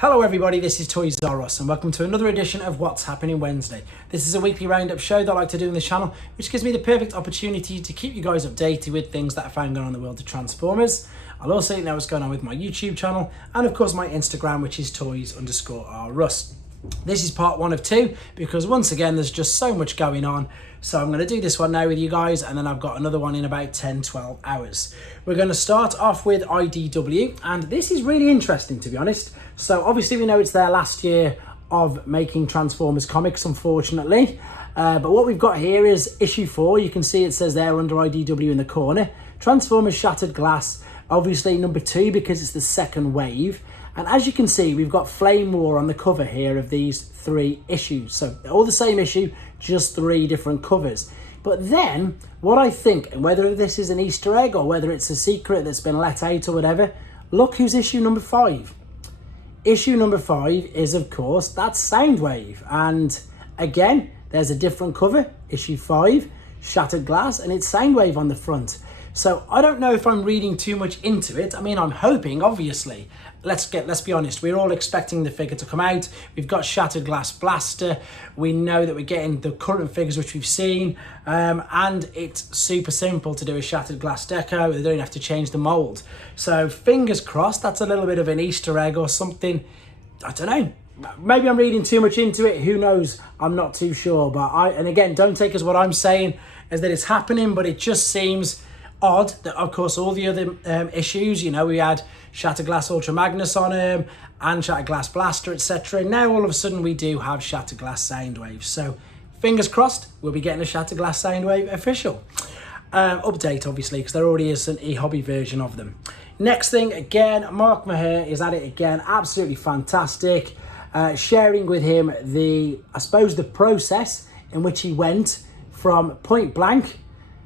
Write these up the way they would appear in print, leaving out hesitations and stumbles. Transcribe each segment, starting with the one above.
Hello everybody, this is Toys R Us and welcome to another edition of What's Happening Wednesday. This is a weekly roundup show that I like to do on the channel, which gives me the perfect opportunity to keep you guys updated with things that I found going on in the world of Transformers. I'll also let you know what's going on with my YouTube channel and of course my Instagram, which is toys_r_us. This is part 1 of 2 because once again there's just so much going on. So I'm going to do this one now with you guys and then I've got another one in about 10-12 hours. We're going to start off with IDW and this is really interesting, to be honest. So obviously we know it's their last year of making Transformers comics, unfortunately. But what we've got here is issue 4. You can see it says there under IDW in the corner. Transformers Shattered Glass, obviously number 2 because it's the second wave. And as you can see, we've got Flame War on the cover here of these 3 issues. So all the same issue, just 3 different covers. But then, what I think, and whether this is an Easter egg or whether it's a secret that's been let out or whatever, look who's issue number 5. Issue number 5 is, of course, that's Soundwave. And again, there's a different cover, issue 5, Shattered Glass, and it's Soundwave on the front. So I don't know if I'm reading too much into it. I mean, I'm hoping, obviously. Let's be honest, we're all expecting the figure to come out. We've got Shattered Glass Blaster. We know that we're getting the current figures which we've seen. And it's super simple to do a Shattered Glass deco. They don't have to change the mold. So fingers crossed, that's a little bit of an Easter egg or something. I don't know. Maybe I'm reading too much into it. Who knows? I'm not too sure. And again, don't take as what I'm saying as that it's happening, but it just seems odd that, of course, all the other issues, you know, we had Shattered Glass Ultra Magnus on him and Shattered Glass Blaster, etc. Now all of a sudden we do have Shattered Glass Soundwave. So fingers crossed, we'll be getting a Shattered Glass Soundwave official update, obviously, because there already is an e-hobby version of them. Next thing, again, Mark Maher is at it again, absolutely fantastic. Sharing with him I suppose the process in which he went from Point Blank.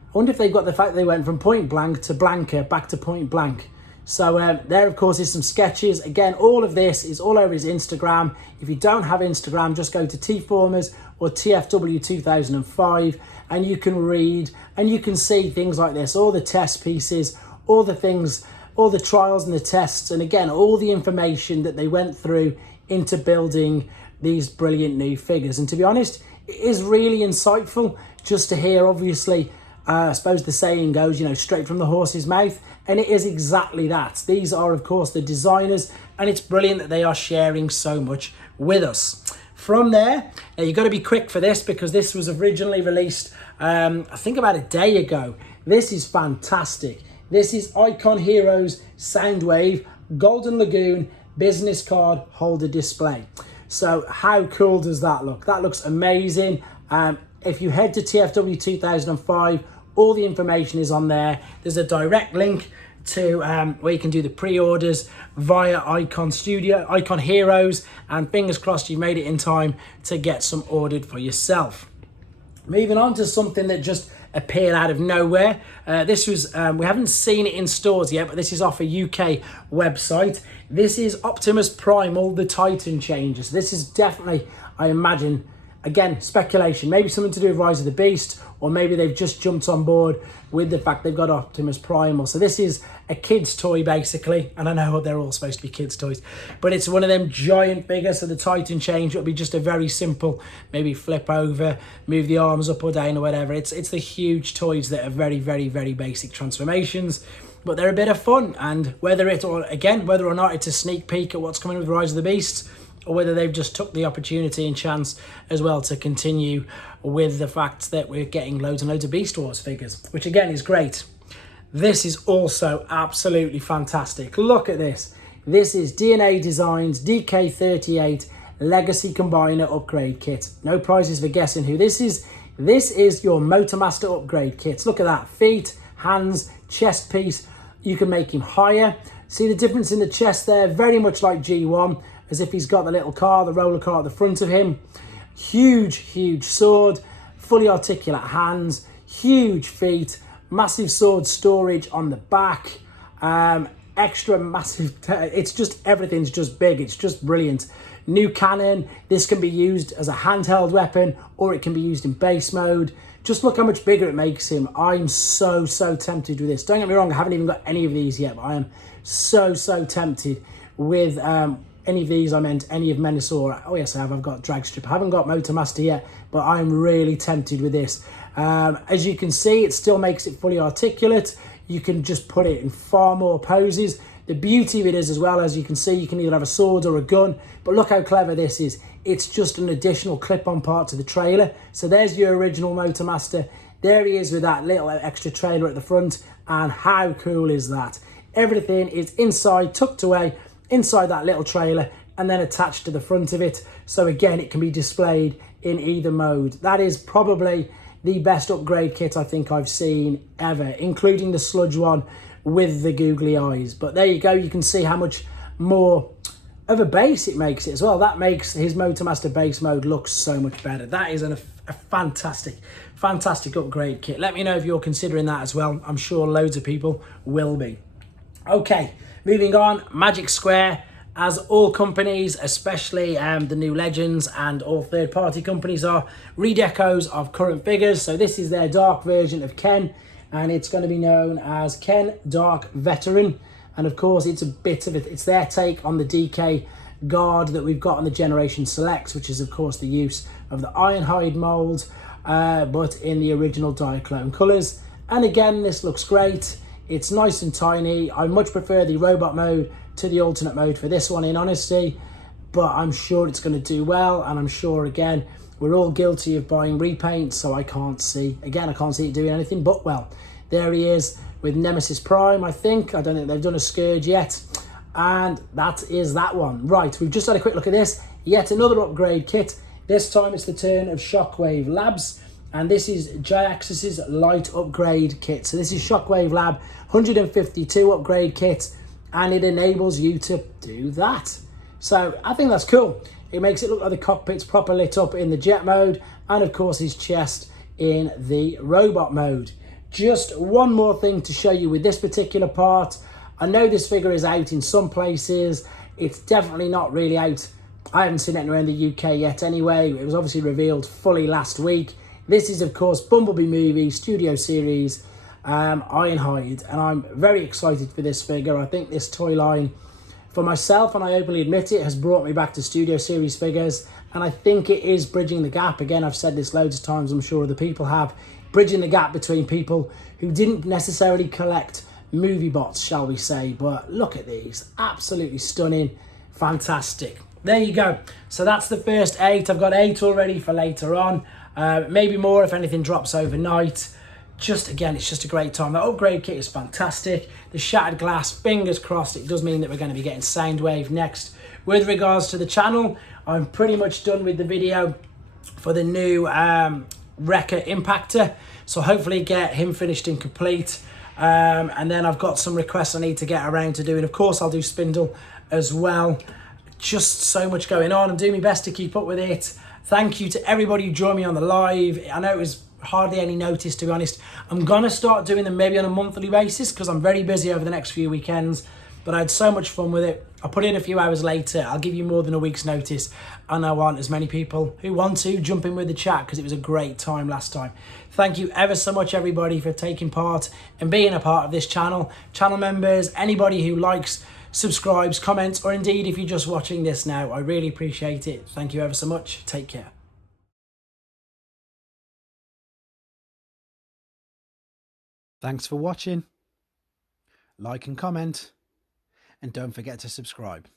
I wonder if they've got the fact that they went from Point Blank to Blanca back to Point Blank. So there, of course, is some sketches. Again, all of this is all over his Instagram. If you don't have Instagram, just go to T-Formers or TFW 2005 and you can read and you can see things like this, all the test pieces, all the things, all the trials and the tests, and again, all the information that they went through into building these brilliant new figures. And to be honest, it is really insightful just to hear, obviously, I suppose the saying goes, you know, straight from the horse's mouth. And it is exactly that. These are, of course, the designers. And it's brilliant that they are sharing so much with us. From there, now you've got to be quick for this because this was originally released, I think about a day ago. This is fantastic. This is Icon Heroes Soundwave Golden Lagoon business card holder display. So how cool does that look? That looks amazing. If you head to TFW 2005, all the information is on there. There's a direct link to where you can do the pre-orders via Icon Heroes, and fingers crossed you made it in time to get some ordered for yourself. Moving on to something that just appeared out of nowhere. This was, we haven't seen it in stores yet, but this is off a UK website. This is Optimus Primal, the Titan Changer. So this is definitely, I imagine, again, speculation, maybe something to do with Rise of the Beast, or maybe they've just jumped on board with the fact they've got Optimus Primal. So this is a kid's toy, basically. And I know they're all supposed to be kids' toys, but it's one of them giant figures. So the Titan Change, it'll be just a very simple, maybe flip over, move the arms up or down or whatever. It's the huge toys that are very, very, very basic transformations, but they're a bit of fun. And whether or not it's a sneak peek at what's coming with Rise of the Beast, or whether they've just took the opportunity and chance as well to continue with the fact that we're getting loads and loads of Beast Wars figures, which again is great. This is also absolutely fantastic. Look at this. This is DNA Designs DK38 Legacy Combiner Upgrade Kit. No prizes for guessing who this is. This is your Motormaster upgrade kits. Look at that. Feet, hands, chest piece. You can make him higher. See the difference in the chest there? Very much like G1. As if he's got the little car, the roller car at the front of him. Huge, huge sword, fully articulate hands, huge feet, massive sword storage on the back, extra massive, it's just, everything's just big, it's just brilliant. New cannon, this can be used as a handheld weapon or it can be used in base mode. Just look how much bigger it makes him. I'm so tempted with this. Don't get me wrong, I haven't even got any of these yet, but I am so tempted with any of these, I meant any of Menosaur. Oh yes, I have. I've got Dragstrip. I haven't got Motormaster yet, but I'm really tempted with this. As you can see, it still makes it fully articulate. You can just put it in far more poses. The beauty of it is, as well, as you can see, you can either have a sword or a gun. But look how clever this is. It's just an additional clip-on part to the trailer. So there's your original Motormaster. There he is with that little extra trailer at the front. And how cool is that? Everything is inside, tucked away, inside that little trailer, and then attached to the front of it. So again, it can be displayed in either mode. That is probably the best upgrade kit I think I've seen ever, including the sludge one with the googly eyes. But there you go, you can see how much more of a base it makes it as well. That makes his Motormaster base mode look so much better. That is a fantastic upgrade kit. Let me know if you're considering that as well. I'm sure loads of people will be. Okay, moving on, Magic Square. As all companies, especially the new Legends and all third-party companies, are redecos of current figures. So this is their dark version of Ken, and it's going to be known as Ken Dark Veteran. And of course, it's a bit of it. It's their take on the DK guard that we've got on the Generation Selects, which is of course the use of the ironhide mold, but in the original Diaclone colours. And again, this looks great. It's nice and tiny. I much prefer the robot mode to the alternate mode for this one, in honesty, but I'm sure it's going to do well. And I'm sure, again, we're all guilty of buying repaint, so I can't see it doing anything but well. There he is with Nemesis Prime, I think. I don't think they've done a Scourge yet. And that is that one. Right, we've just had a quick look at this. Yet another upgrade kit. This time it's the turn of Shockwave Labs. And this is Jyaxxus's light upgrade kit. So this is Shockwave Lab 152 upgrade kit. And it enables you to do that. So I think that's cool. It makes it look like the cockpit's proper lit up in the jet mode. And of course his chest in the robot mode. Just one more thing to show you with this particular part. I know this figure is out in some places. It's definitely not really out. I haven't seen it anywhere in the UK yet anyway. It was obviously revealed fully last week. This is, of course, Bumblebee movie, Studio Series, Ironhide. And I'm very excited for this figure. I think this toy line, for myself, and I openly admit it, has brought me back to Studio Series figures. And I think it is bridging the gap. Again, I've said this loads of times, I'm sure other people have. Bridging the gap between people who didn't necessarily collect movie bots, shall we say. But look at these. Absolutely stunning. Fantastic. There you go. So that's the first 8. I've got 8 already for later on. Maybe more if anything drops overnight. Just again, it's just a great time. The upgrade kit is fantastic. The shattered glass, fingers crossed, it does mean that we're going to be getting Soundwave next. With regards to the channel, I'm pretty much done with the video for the new Wrecker Impactor. So hopefully get him finished and complete. And then I've got some requests I need to get around to doing. Of course, I'll do Spindle as well. Just so much going on. I'm doing my best to keep up with it. Thank you to everybody who joined me on the live. I know it was hardly any notice, to be honest. I'm going to start doing them maybe on a monthly basis because I'm very busy over the next few weekends. But I had so much fun with it. I'll put in a few hours later. I'll give you more than a week's notice. And I want as many people who want to jump in with the chat because it was a great time last time. Thank you ever so much, everybody, for taking part and being a part of this channel. Channel members, anybody who likes, subscribes, comments, or indeed if you're just watching this now, I really appreciate it. Thank you ever so much. Take care. Thanks for watching. Like and comment. And don't forget to subscribe.